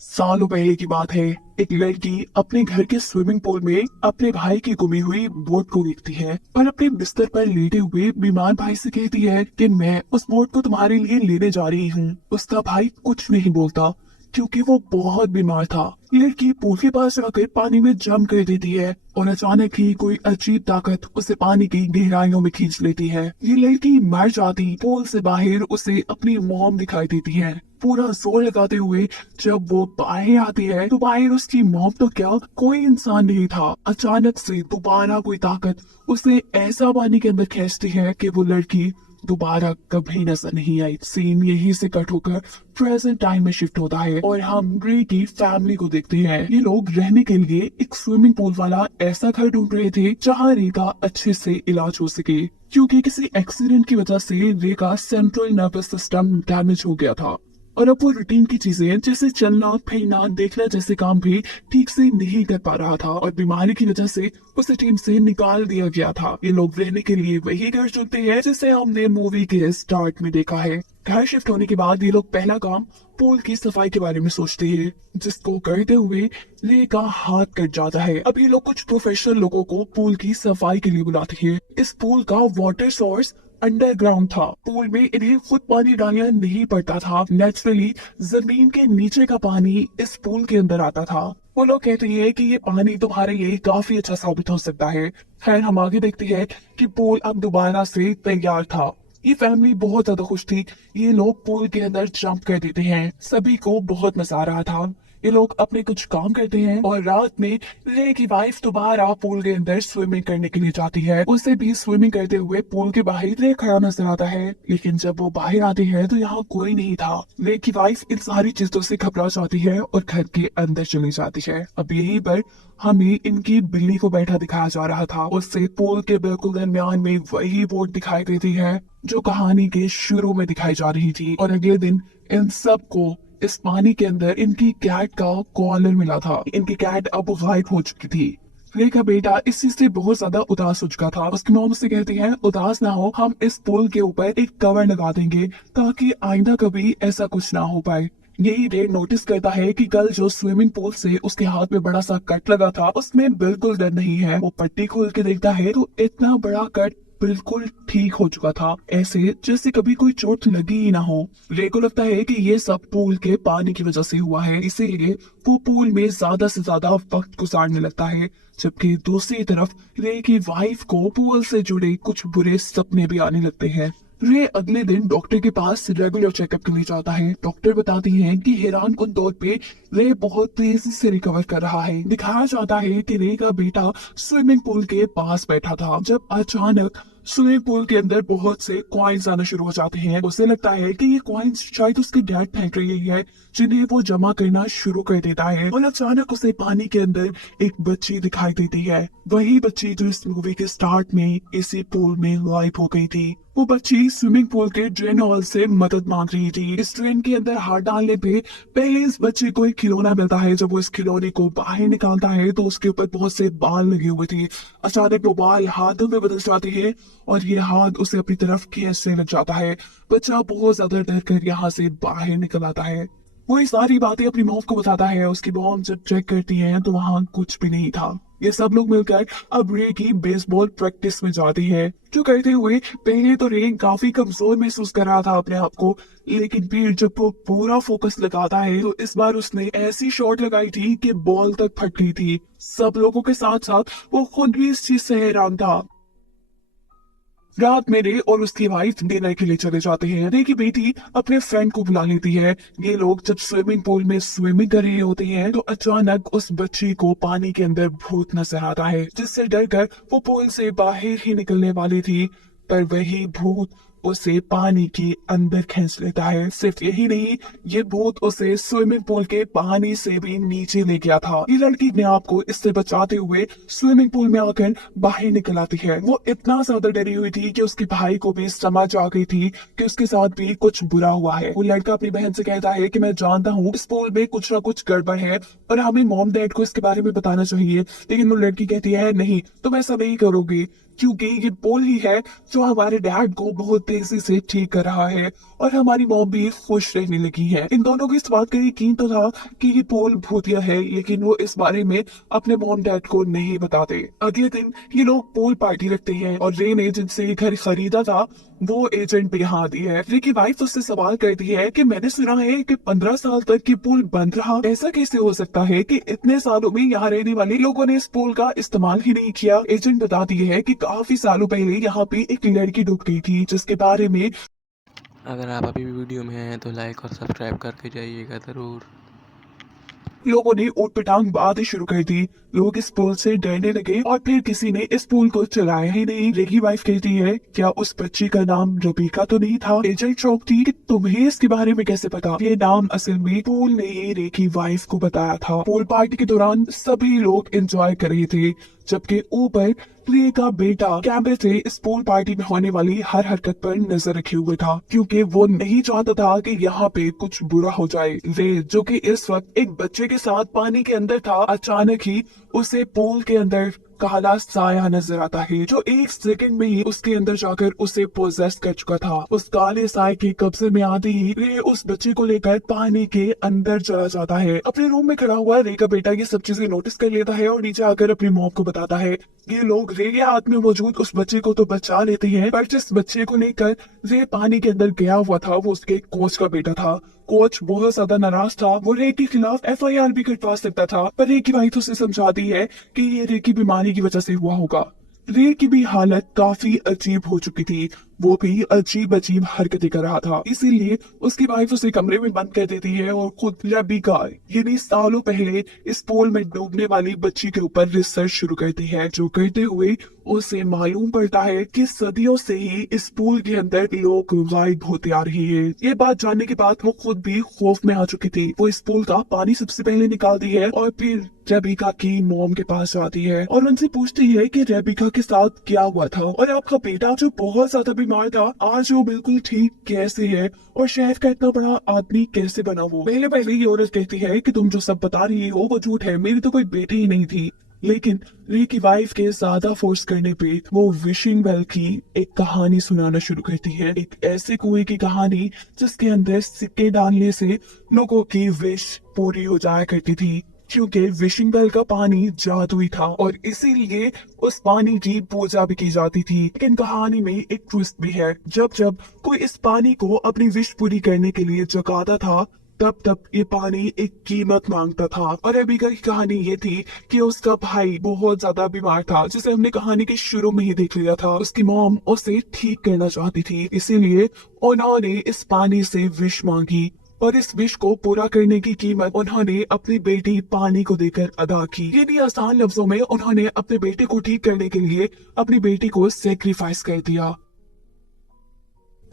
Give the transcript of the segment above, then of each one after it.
सालों पहले की बात है। एक लड़की अपने घर के स्विमिंग पूल में अपने भाई की गुमी हुई बोट को देखती है और अपने बिस्तर पर लेटे हुए बीमार भाई से कहती है कि मैं उस बोट को तुम्हारे लिए लेने जा रही हूँ। उसका भाई कुछ नहीं बोलता क्योंकि वो बहुत बीमार था। लड़की पूल के पास जाकर पानी में जंप कर देती है और अचानक ही कोई अजीब ताकत उसे पानी की गहराइयों में खींच लेती है। ये लड़की मर जाती पूल से बाहर उसे अपनी मॉम दिखाई देती है। पूरा जोर लगाते हुए जब वो बाहर आती है तो बाहर उसकी मॉम तो क्या कोई इंसान नहीं था। अचानक से दोबारा कोई ताकत उसे ऐसा पानी के अंदर खींचती है कि वो लड़की दोबारा कभी नजर नहीं आई। सीन यही से कट होकर प्रेजेंट टाइम में शिफ्ट होता है और हम रे की फैमिली को देखते हैं। ये लोग रहने के लिए एक स्विमिंग पूल वाला ऐसा घर ढूंढ रहे थे जहाँ रे का अच्छे से इलाज हो सके, क्योंकि किसी एक्सीडेंट की वजह से रे का सेंट्रल नर्वस सिस्टम डैमेज हो गया था और अब वो रूटीन की चीजें जैसे चलना फिरना देखना जैसे काम भी ठीक से नहीं कर पा रहा था और बीमारी की वजह से उसे टीम से निकाल दिया गया था। ये लोग रहने के लिए वही घर चुनते हैं जिसे हमने मूवी के स्टार्ट में देखा है। घर शिफ्ट होने के बाद ये लोग पहला काम पूल की सफाई के बारे में सोचते हैं, जिसको करते हुए ले का हाथ कट जाता है। अब ये लोग कुछ प्रोफेशनल लोगों को पूल की सफाई के लिए बुलाते हैं। इस पूल का वाटर सोर्स अंडरग्राउंड था। पूल में इन्हें खुद पानी डालना नहीं पड़ता था। नेचुरली जमीन के नीचे का पानी इस पूल के अंदर आता था। वो लोग कहते हैं कि ये पानी तुम्हारे लिए काफी अच्छा साबित हो सकता है। खैर हम आगे देखते हैं कि पूल अब दोबारा से तैयार था। ये फैमिली बहुत ज्यादा खुश थी। ये लोग पूल के अंदर जंप कर देते हैं। सभी को बहुत मजा आ रहा था। ये लोग अपने कुछ काम करते हैं और रात में रे की वाइफ दोबारा पूल के अंदर स्विमिंग करने के लिए जाती है। उसे भी स्विमिंग करते हुए पूल के बाहर रे खड़ा नजर आता है, लेकिन जब वो बाहर आती है तो यहाँ कोई नहीं था। रे की वाइफ इन सारी चीजों से घबरा जाती है और घर के अंदर चली जाती है। अब यहीं पर हमें इनकी बिल्ली को बैठा दिखाया जा रहा था। उससे पूल के बिल्कुल दरमियान में वही बोट दिखाई देती है जो कहानी के शुरू में दिखाई जा रही थी। और अगले दिन इन सबको इस पानी के अंदर इनकी कैट का कॉलर मिला था। इनकी कैट अब गायब हो चुकी थी। रे का बेटा इस चीज से बहुत ज्यादा उदास हो चुका था। उसकी मॉम से कहती है उदास ना हो, हम इस पुल के ऊपर एक कवर लगा देंगे ताकि आइंदा कभी ऐसा कुछ ना हो पाए। यही रे नोटिस करता है कि कल जो स्विमिंग पूल से उसके हाथ में बड़ा सा कट लगा था उसमें बिल्कुल दर्द नहीं है। वो पट्टी खोल के देखता है तो इतना बड़ा कट बिल्कुल ठीक हो चुका था, ऐसे जैसे कभी कोई चोट लगी ही ना हो। रे को लगता है कि ये सब पूल के पानी की वजह से हुआ है, इसीलिए वो पूल में ज्यादा से ज्यादा वक्त गुजारने लगता है। जबकि दूसरी तरफ रे की वाइफ को पूल से जुड़े कुछ बुरे सपने भी आने लगते हैं। रे अगले दिन डॉक्टर के पास रेगुलर चेकअप के लिए जाता है। डॉक्टर बताती हैं कि हैरान कुन तौर पे रे बहुत तेजी से रिकवर कर रहा है। दिखाया जाता है कि रे का बेटा स्विमिंग पूल के पास बैठा था जब अचानक स्विमिंग पूल के अंदर बहुत से कॉइन्स आना शुरू हो जाते हैं। उसे लगता है कि ये कॉइन्स शायद उसके डैड फेंक रही है, जिन्हें वो जमा करना शुरू कर देता है। और अचानक उसे पानी के अंदर एक बच्ची दिखाई देती है, वही बच्ची जो इस मूवी के स्टार्ट में इसी पूल में गायब हो गई थी। वो बच्ची स्विमिंग पूल के ड्रेन हॉल से मदद मांग रही थी। इस ड्रेन के अंदर हाथ डालने पे पहले इस बच्चे को एक खिलौना मिलता है। जब वो इस खिलौने को बाहर निकालता है तो उसके ऊपर बहुत से बाल लगे हुए थे। अचानक वो बाल हाथों में बदल जाते हैं और ये हाथ उसे अपनी तरफ खींचने लग जाता है। बच्चा बहुत ज्यादा डर कर यहाँ से बाहर निकल आता है। वो ये सारी बातें अपनी मॉम को बताता है। उसकी मॉम जब चेक करती है तो वहाँ कुछ भी नहीं था। ये सब लोग मिलकर अब रे की बेसबॉल प्रैक्टिस में जाती है। जो करते हुए पहले तो रे काफी कमजोर महसूस कर रहा था अपने आप को, लेकिन फिर जब वो पूरा फोकस लगाता है तो इस बार उसने ऐसी शॉट लगाई थी कि बॉल तक फट गई थी। सब लोगों के साथ साथ वो खुद भी इस चीज से हैरान था। रात में रे और उसकी वाइफ डिनर के लिए चले जाते हैं। रे की बेटी अपने फ्रेंड को बुला लेती है। ये लोग जब स्विमिंग पूल में स्विमिंग कर रहे होते हैं तो अचानक उस बच्ची को पानी के अंदर भूत नजर आता है, जिससे डर कर वो पूल से बाहर ही निकलने वाली थी, पर वही भूत उसे पानी के अंदर खींच लेता है। सिर्फ यही नहीं, ये भूत उसे स्विमिंग पूल के पानी से भी नीचे ले गया था। ये लड़की अपने आप को इससे बचाते हुए स्विमिंग पूल में आकर बाहर निकल आती है। वो इतना ज्यादा डरी हुई थी कि उसके भाई को भी समझ आ गई थी कि उसके साथ भी कुछ बुरा हुआ है। वो लड़का अपनी बहन से कहता है कि मैं जानता हूँ इस पूल में कुछ ना कुछ गड़बड़ है और हमें मॉम डैड को इसके बारे में बताना चाहिए, लेकिन वो लड़की कहती है नहीं, तुम ऐसा नहीं करोगे। क्योंकि ये पोल ही है जो हमारे डैड को बहुत तेजी से ठीक कर रहा है और हमारी मॉम भी खुश रहने लगी है। इन दोनों को इस बात का यकीन तो था कि ये पोल भूतिया है, लेकिन वो इस बारे में अपने मॉम डैड को नहीं बताते। अगले दिन ये लोग पोल पार्टी रखते हैं और रे ने जिनसे ये घर खरीदा था वो एजेंट भी यहाँ आती है। रे की वाइफ उससे सवाल करती है कि मैंने सुना है कि 15 साल तक ये पुल बंद रहा, ऐसा कैसे हो सकता है कि इतने सालों में यहाँ रहने वाले लोगों ने इस पुल का इस्तेमाल ही नहीं किया। एजेंट बताती है कि काफी सालों पहले यहाँ पे एक लड़की डूब गई थी जिसके बारे में अगर आप अभी भी वीडियो में हैं तो लाइक और सब्सक्राइब करके जाइएगा ज़रूर। लोगों ने ऊट पटांग बातें शुरू कर दी। लोग इस पुल से डरने लगे और फिर किसी ने इस पुल को चलाया ही नहीं। रे की वाइफ कहती है, क्या उस बच्ची का नाम रबीका तो नहीं था? एजेंट शॉक थी कि तुम्हें इसके बारे में कैसे पता? ये नाम असल में पुल ने ही रे की वाइफ को बताया था। पुल पार्टी के दौरान सभी लोग एंजॉय कर रहे थे, जबकि ऊपर रे का बेटा कैमरे से इस पूल पार्टी में होने वाली हर हरकत पर नजर रखे हुए था, क्योंकि वो नहीं चाहता था कि यहाँ पे कुछ बुरा हो जाए। रे जो कि इस वक्त एक बच्चे के साथ पानी के अंदर था, अचानक ही उसे पूल के अंदर काला साया नजर आता है जो एक सेकंड में ही उसके अंदर जाकर उसे पोजेस कर चुका था। उस काले साए के कब्जे में आते ही रे उस बच्चे को लेकर पानी के अंदर चला जाता है। अपने रूम में खड़ा हुआ रे का बेटा ये सब चीजें नोटिस कर लेता है और नीचे आकर अपनी मॉम को बताता है। ये लोग रे के हाथ में मौजूद उस बच्चे को तो बचा लेते हैं, पर जिस बच्चे को लेकर रे पानी के अंदर गया हुआ था वो उसके कोच का बेटा था। कोच बहुत ज्यादा नाराज था, वो रे के खिलाफ एफआईआर भी कटवा सकता था, पर रे की वाइफ उसे समझाती है कि ये रे की बीमारी की वजह से हुआ होगा। रे की भी हालत काफी अजीब हो चुकी थी, वो भी अजीब अजीब हरकतें कर रहा था, इसीलिए उसकी वाइफ उसे कमरे में बंद कर देती है और खुद रबीका यानी सालों पहले इस पूल में डूबने वाली बच्ची के ऊपर रिसर्च शुरू करती है। जो करते हुए उसे मालूम पड़ता है कि सदियों से ही इस पूल के अंदर लोग गायब होते आ रहे हैं। ये बात जानने के बाद वो खुद भी खौफ में आ चुकी थी। वो इस पूल का पानी सबसे पहले निकालती है और फिर रेबिका की मॉम के पास जाती है और उनसे पूछती है कि रेबिका के साथ क्या हुआ था और आपका बेटा जो बहुत ज्यादा बीमार था आज वो बिल्कुल ठीक कैसे है और शेफ का इतना बड़ा आदमी कैसे बना। वो पहले पहले ये औरत कहती है कि तुम जो सब बता रही हो वो झूठ है, मेरी तो कोई बेटी ही नहीं थी। लेकिन रे की वाइफ के ज्यादा फोर्स करने पे वो विशिंग वेल की एक कहानी सुनाना शुरू करती है, एक ऐसे कुएं की कहानी जिसके अंदर सिक्के डालने से लोगों की विश पूरी हो जाया करती थी, क्योंकि विशिंग वेल का पानी जादुई था और इसीलिए उस पानी की पूजा भी की जाती थी। लेकिन कहानी में एक ट्विस्ट भी है, जब जब कोई इस पानी को अपनी विश पूरी करने के लिए जगाता था तब तब ये पानी एक कीमत मांगता था। और रेबिका की कहानी ये थी कि उसका भाई बहुत ज्यादा बीमार था, जिसे हमने कहानी के शुरू में ही देख लिया था। उसकी मॉम उसे ठीक करना चाहती थी, इसीलिए उन्होंने इस पानी से विश मांगी और इस विश को पूरा करने की कीमत उन्होंने अपनी बेटी पानी को देकर अदा की। यानी आसान लफ्जों में उन्होंने अपने बेटे को ठीक करने के लिए अपनी बेटी को सेक्रीफाइस कर दिया।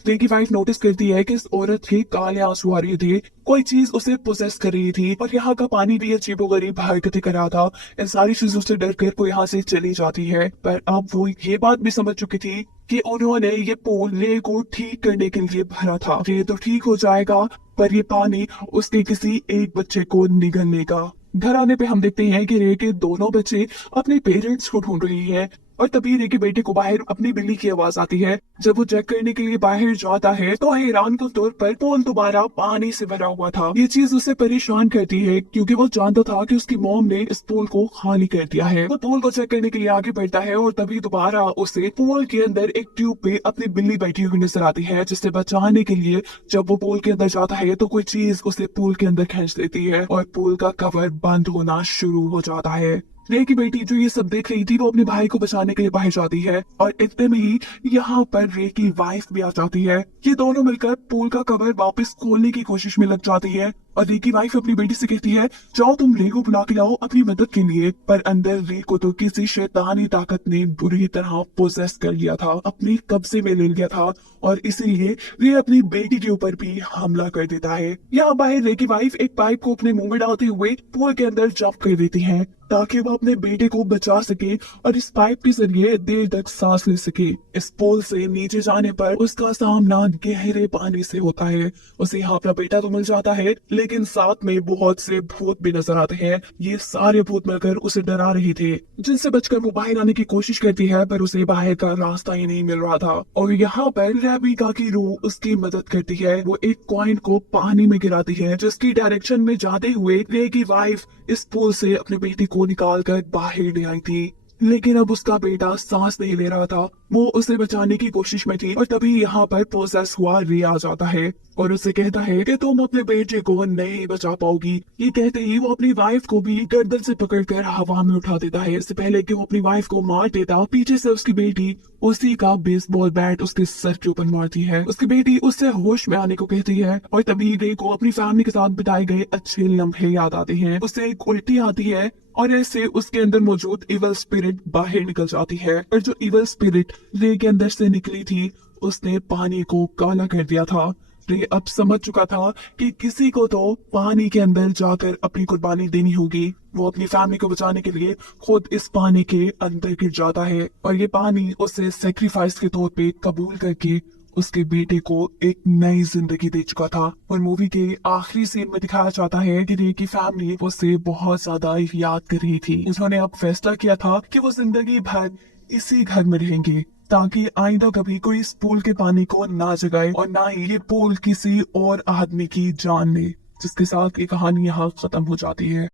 रे की वाइफ नोटिस करती है कि इस औरत के काले आंसू आ रहे थे, कोई चीज उसे पोसेस कर रही थी और यहाँ का पानी भी अजीबोगरीब हरकतें कर रहा था। इन सारी चीजों से डर कर वो यहाँ से चली जाती है, पर अब वो ये बात भी समझ चुकी थी कि उन्होंने ये पूल रे को ठीक करने के लिए भरा था। रे तो ठीक हो जाएगा, पर ये पानी उसके किसी एक बच्चे को निगलने का। घर आने पे हम देखते हैं कि रे के दोनों बच्चे अपने पेरेंट्स को ढूंढ रही हैं और तभी रे के बेटे को बाहर अपनी बिल्ली की आवाज आती है। जब वो चेक करने के लिए बाहर जाता है तो हैरान के तौर पर पूल दोबारा पानी से भरा हुआ था। ये चीज उसे परेशान करती है क्योंकि वो जानता था कि उसकी मॉम ने इस पूल को खाली कर दिया है। वो पूल को चेक करने के लिए आगे बढ़ता है और तभी दोबारा उसे पूल के अंदर एक ट्यूब पे अपनी बिल्ली बैठी हुई नजर आती है, जिससे बचाने के लिए जब वो पूल के अंदर जाता है तो कोई चीज उसे पूल के अंदर खींच देती है और पूल का कवर बंद होना शुरू हो जाता है। रे की बेटी जो ये सब देख रही थी वो अपने भाई को बचाने के लिए बाहर जाती है और इतने में ही यहाँ पर रे की वाइफ भी आ जाती है। ये दोनों मिलकर पूल का कवर वापस खोलने की कोशिश में लग जाती है और रे की वाइफ अपनी बेटी से कहती है, जाओ तुम रे को बुला के लाओ अपनी मदद के लिए। पर अंदर रे को तो किसी शैतानी ताकत ने बुरी तरह पोजेस कर लिया था, अपने कब्जे में ले लिया था और इसीलिए रे अपनी बेटी के ऊपर भी हमला कर देता है। यहाँ बाहर रे की वाइफ एक पाइप को अपने मुंह में डालते हुए पूल के अंदर जंप कर देती है ताकि वो अपने बेटे को बचा सके और इस पाइप के जरिए देर तक सांस ले सके। इस पुल से नीचे जाने पर उसका सामना गहरे पानी से होता है। उसे यहाँ अपना बेटा तो मिल जाता है, लेकिन साथ में बहुत से भूत भी नजर आते हैं। ये सारे भूत मिलकर उसे डरा रहे थे, जिनसे बचकर वो बाहर आने की कोशिश करती है, पर उसे बाहर का रास्ता ही नहीं मिल रहा था। और यहाँ पर रेबिका की रूह उसकी मदद करती है। वो एक कॉइन को पानी में गिराती है, जिसकी डायरेक्शन में जाते हुए रे की वाइफ इस पूल से अपनी बेटी को निकाल कर बाहर ले आई थी। लेकिन अब उसका बेटा सांस नहीं ले रहा था। वो उसे बचाने की कोशिश में थी और तभी यहाँ पर प्रोसेस हुआ रे आ जाता है और उसे कहता है कि तुम अपने बेटे को नहीं बचा पाओगी। ये कहते ही वो अपनी वाइफ को भी गर्दन से पकड़कर हवा में उठा देता है। इससे पहले कि वो अपनी वाइफ को मार देता, पीछे से उसकी बेटी उसी का बेसबॉल बैट उसके सर के ऊपर मारती है। उसकी बेटी उससे होश में आने को कहती है और तभी रे को अपनी फैमिली के साथ बिताए गए अच्छे लम्हे याद आते हैं। उसे एक उल्टी आती है और ऐसे उसके अंदर मौजूद इवल स्पिरिट बाहर निकल जाती है। और जो इवल स्पिरिट रे के अंदर से निकली थी, उसने पानी को काला कर दिया था। रे अब समझ चुका था कि किसी को तो पानी के अंदर जाकर अपनी कुर्बानी देनी होगी। वो अपनी फैमिली को बचाने के लिए खुद इस पानी के अंदर गिर जाता है और ये पानी उसे सेक्रीफाइस के तौर पे कबूल करके उसके बेटे को एक नई जिंदगी दे चुका था। और मूवी के आखिरी सीन में दिखाया जाता है कि रे की फैमिली उसे बहुत ज्यादा याद कर रही थी। उन्होंने अब फैसला किया था कि वो जिंदगी भर इसी घर में रहेंगे, ताकि आइंदा कभी कोई इस पूल के पानी को ना जगाए और ना ही ये पूल किसी और आदमी की जान ले। जिसके साथ ये कहानी यहाँ खत्म हो जाती है।